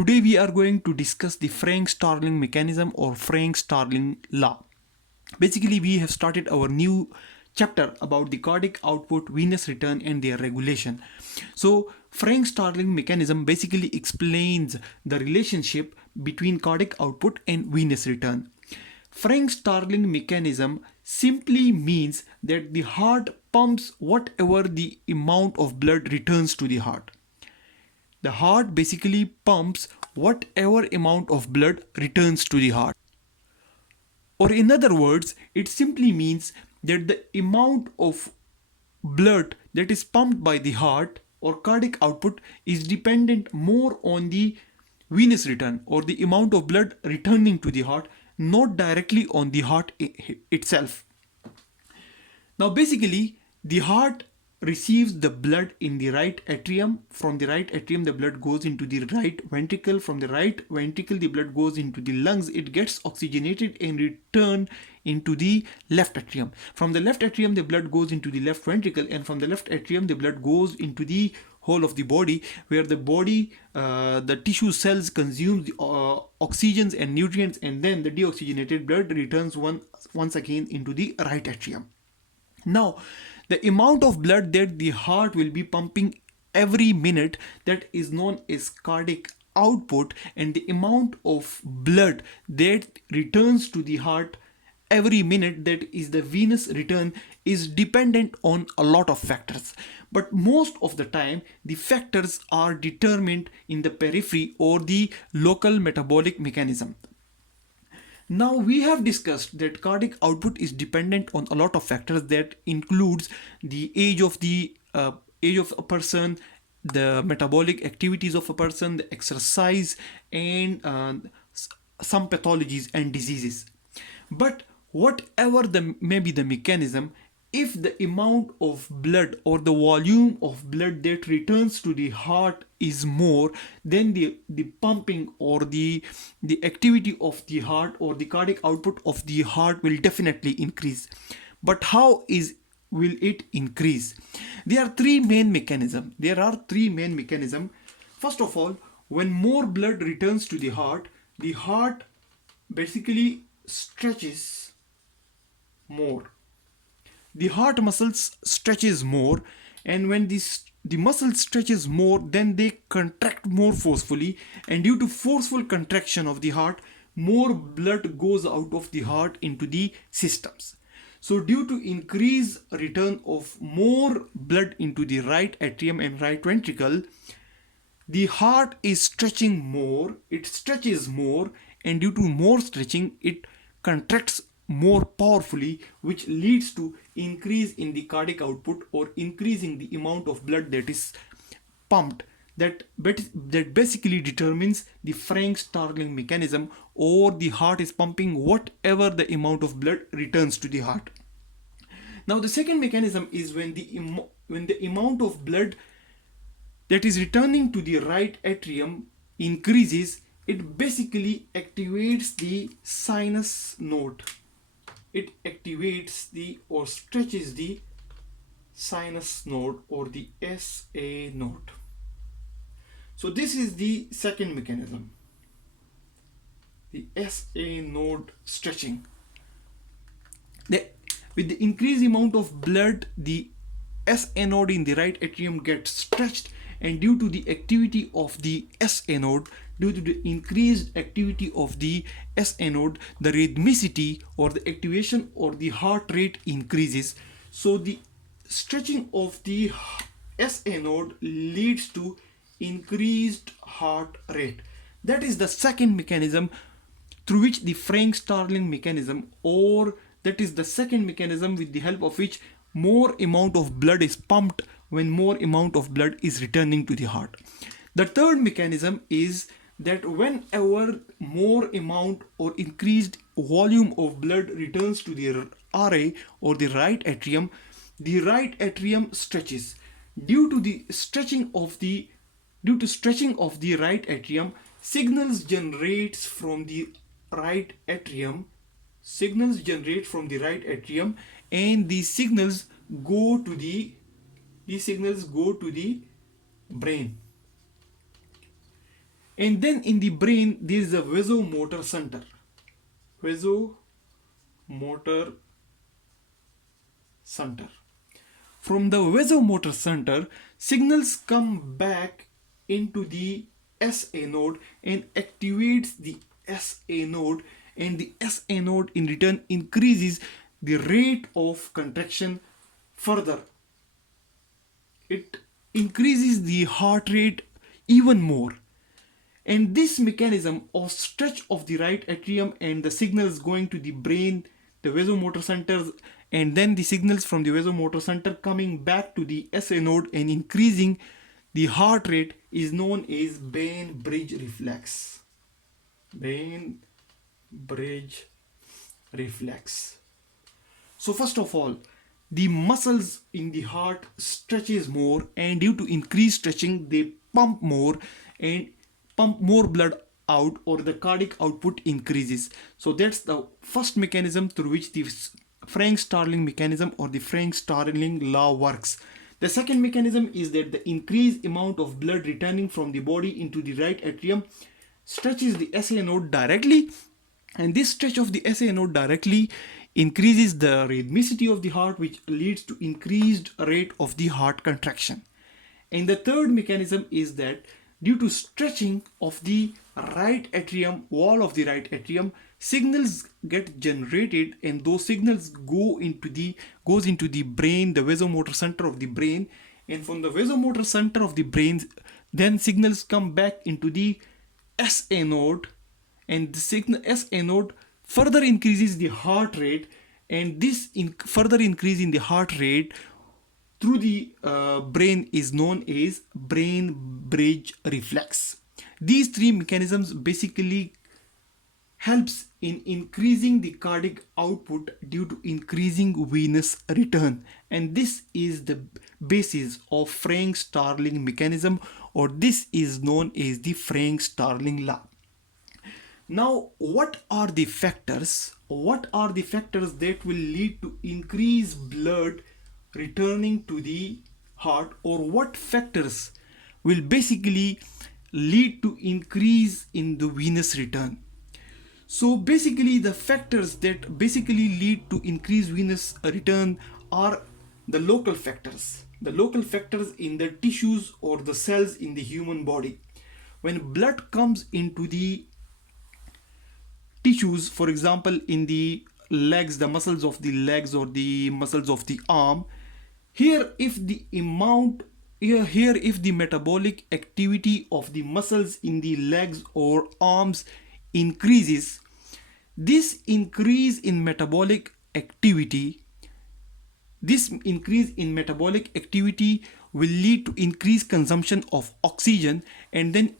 Today we are going to discuss the Frank Starling mechanism or Frank Starling law. Basically, we have started our new chapter about the cardiac output, venous return, and their regulation. So, Frank Starling mechanism basically explains the relationship between cardiac output and venous return. Frank Starling mechanism simply means that the heart pumps whatever the amount of blood returns to the heart. The heart basically pumps whatever amount of blood returns to the heart. Or, in other words, it simply means that the amount of blood that is pumped by the heart or cardiac output is dependent more on the venous return or the amount of blood returning to the heart, not directly on the heart itself. Now, basically, the heart receives the blood in the right atrium. From the right atrium, the blood goes into the right ventricle. From the right ventricle, the blood goes into the lungs. It gets oxygenated and returned into the left atrium. From the left atrium, the blood goes into the left ventricle, and from the left atrium, the blood goes into the whole of the body, where the tissue cells consume the oxygens and nutrients, and then the deoxygenated blood returns once again into the right atrium. Now, the amount of blood that the heart will be pumping every minute, that is known as cardiac output, and the amount of blood that returns to the heart every minute, that is the venous return, is dependent on a lot of factors. But most of the time, the factors are determined in the periphery or the local metabolic mechanism. Now, we have discussed that cardiac output is dependent on a lot of factors that includes the age of a person, the metabolic activities of a person, the exercise, and some pathologies and diseases. But whatever may be the mechanism, if the amount of blood or the volume of blood that returns to the heart is more, then the pumping or the activity of the heart or the cardiac output of the heart will definitely increase. But how will it increase? There are three main mechanisms. First of all, when more blood returns to the heart basically stretches more. The heart muscles stretches more, and when the muscle stretches more, then they contract more forcefully, and due to forceful contraction of the heart, more blood goes out of the heart into the systems. So, due to increased return of more blood into the right atrium and right ventricle, the heart is stretching more, it stretches more, and due to more stretching, it contracts more powerfully, which leads to increase in the cardiac output or increasing the amount of blood that is pumped. That basically determines the Frank Starling mechanism, or the heart is pumping whatever the amount of blood returns to the heart. Now, the second mechanism is when the amount of blood that is returning to the right atrium increases, it basically activates the sinus node. It activates or stretches the sinus node or the SA node. So this is the second mechanism, the SA node stretching. With the increased amount of blood, the SA node in the right atrium gets stretched, and due to the activity of the SA node, due to the increased activity of the SA node, the rhythmicity or the activation or the heart rate increases. So the stretching of the SA node leads to increased heart rate. That is the second mechanism through which the Frank Starling mechanism, or that is the second mechanism with the help of which more amount of blood is pumped when more amount of blood is returning to the heart. The third mechanism is that whenever more amount or increased volume of blood returns to the RA or the right atrium stretches. Due to stretching of the right atrium, signals generates from the right atrium, and these signals go to the brain. And then in the brain there is a vasomotor center. Vasomotor center. From the vasomotor center, signals come back into the SA node and activates the SA node, and the SA node in return increases the rate of contraction further. It increases the heart rate even more. And this mechanism of stretch of the right atrium and the signals going to the brain, the vasomotor centers, and then the signals from the vasomotor center coming back to the SA node and increasing the heart rate is known as Bainbridge reflex. Bainbridge reflex. So first of all, the muscles in the heart stretches more, and due to increased stretching they pump more and pump more blood out, or the cardiac output increases. So that's the first mechanism through which the Frank Starling mechanism or the Frank Starling law works. The second mechanism is that the increased amount of blood returning from the body into the right atrium stretches the SA node directly, and this stretch of the SA node directly increases the rhythmicity of the heart, which leads to increased rate of the heart contraction. And the third mechanism is that due to stretching of the right atrium, wall of the right atrium, signals get generated, and those signals goes into the brain, the vasomotor center of the brain, and from the vasomotor center of the brain then signals come back into the SA node, and the signal SA node further increases the heart rate, and this further increase in the heart rate through the brain is known as Bainbridge reflex. These three mechanisms basically helps in increasing the cardiac output due to increasing venous return, and this is the basis of Frank Starling mechanism, or this is known as the Frank Starling law. Now, what are the factors that will lead to increased blood returning to the heart, or what factors will basically lead to increase in the venous return? So basically the factors that basically lead to increased venous return are the local factors in the tissues or the cells in the human body. When blood comes into the tissues, for example in the legs, the muscles of the legs or the muscles of the arm, here if the metabolic activity of the muscles in the legs or arms increases, this increase in metabolic activity will lead to increased consumption of oxygen, and then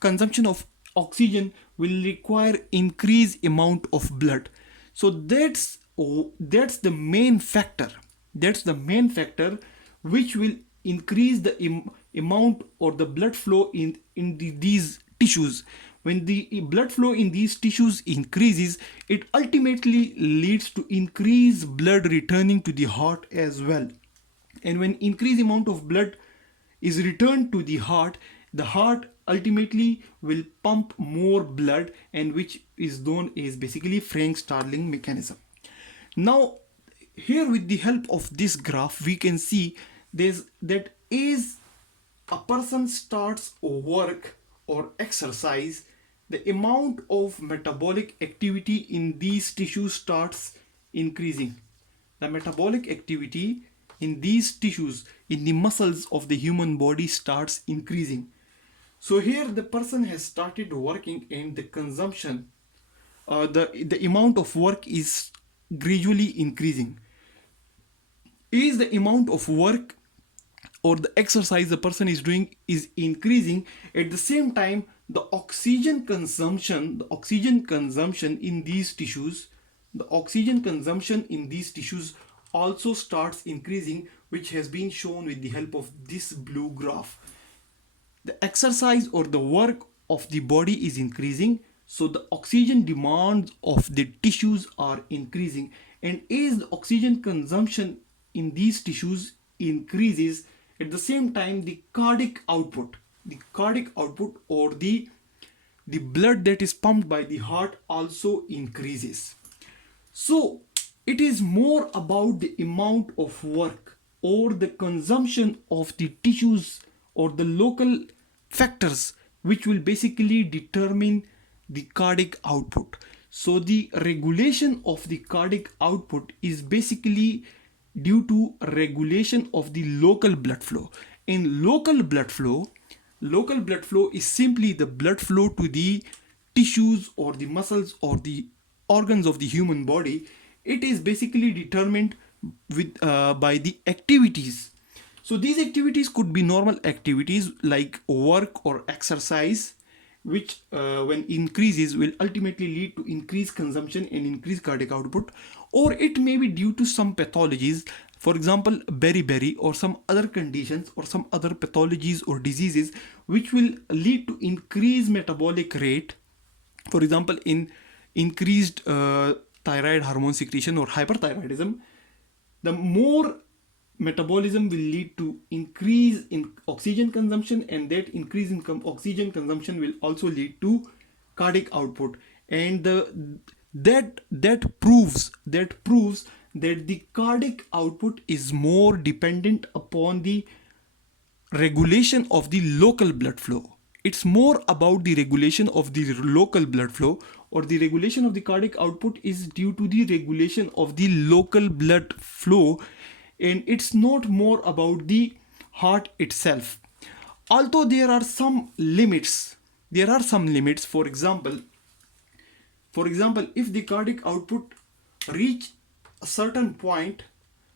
consumption of oxygen will require increased amount of blood. So that's the main factor which will increase the amount or the blood flow in these tissues. When the blood flow in these tissues increases, it ultimately leads to increased blood returning to the heart as well. And when increased amount of blood is returned to the heart ultimately will pump more blood, and which is known as basically Frank Starling mechanism. Now here, with the help of this graph, we can see that as a person starts work or exercise, the amount of metabolic activity in these tissues starts increasing. The metabolic activity in these tissues, in the muscles of the human body, starts increasing. So here the person has started working, and the consumption, the amount of work is gradually increasing. Is the amount of work or the exercise the person is doing is increasing, at the same time the oxygen consumption in these tissues also starts increasing, which has been shown with the help of this blue graph. The exercise or the work of the body is increasing, so the oxygen demands of the tissues are increasing, and as the oxygen consumption in these tissues increases, at the same time the cardiac output the cardiac output or the blood that is pumped by the heart also increases. So it is more about the amount of work or the consumption of the tissues or the local factors which will basically determine the cardiac output. So the regulation of the cardiac output is basically due to regulation of the local blood flow. In local blood flow is simply the blood flow to the tissues or the muscles or the organs of the human body. It is basically determined by the activities. So these activities could be normal activities like work or exercise, which when increases will ultimately lead to increased consumption and increased cardiac output, or it may be due to some pathologies, for example beriberi or some other conditions or some other pathologies or diseases which will lead to increased metabolic rate. For example, in increased thyroid hormone secretion or hyperthyroidism, the more metabolism will lead to increase in oxygen consumption, and that increase in oxygen consumption will also lead to cardiac output. And that proves that the cardiac output is more dependent upon the regulation of the local blood flow. It's more about the regulation of the local blood flow, or the regulation of the cardiac output is due to the regulation of the local blood flow, and it's not more about the heart itself. Although there are some limits, for example, if the cardiac output reach a certain point,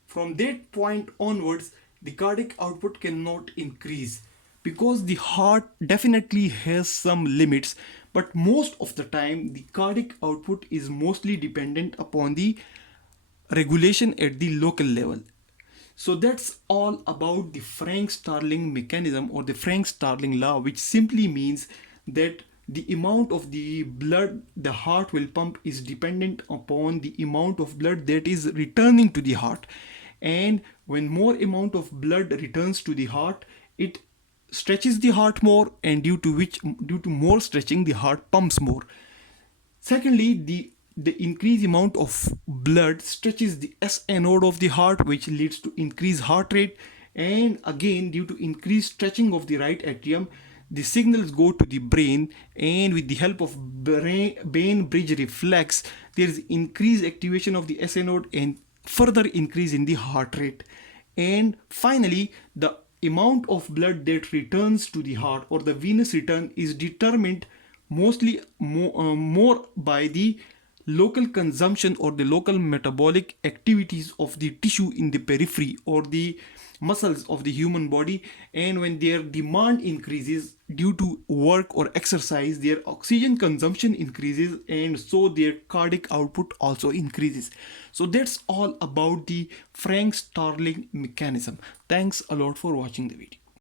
from that point onwards the cardiac output cannot increase, because the heart definitely has some limits, but most of the time the cardiac output is mostly dependent upon the regulation at the local level. So that's all about the Frank Starling mechanism or the Frank Starling law, which simply means that the amount of the blood the heart will pump is dependent upon the amount of blood that is returning to the heart. And when more amount of blood returns to the heart, it stretches the heart more, and due to more stretching the heart pumps more. Secondly, the increased amount of blood stretches the SA node of the heart, which leads to increased heart rate. And again, due to increased stretching of the right atrium, the signals go to the brain, and with the help of Bainbridge reflex, there is increased activation of the SA node and further increase in the heart rate. And finally, the amount of blood that returns to the heart or the venous return is determined mostly more by the local consumption or the local metabolic activities of the tissue in the periphery or the muscles of the human body. And when their demand increases due to work or exercise, their oxygen consumption increases, and so their cardiac output also increases. So that's all about the Frank Starling mechanism. Thanks a lot for watching the video.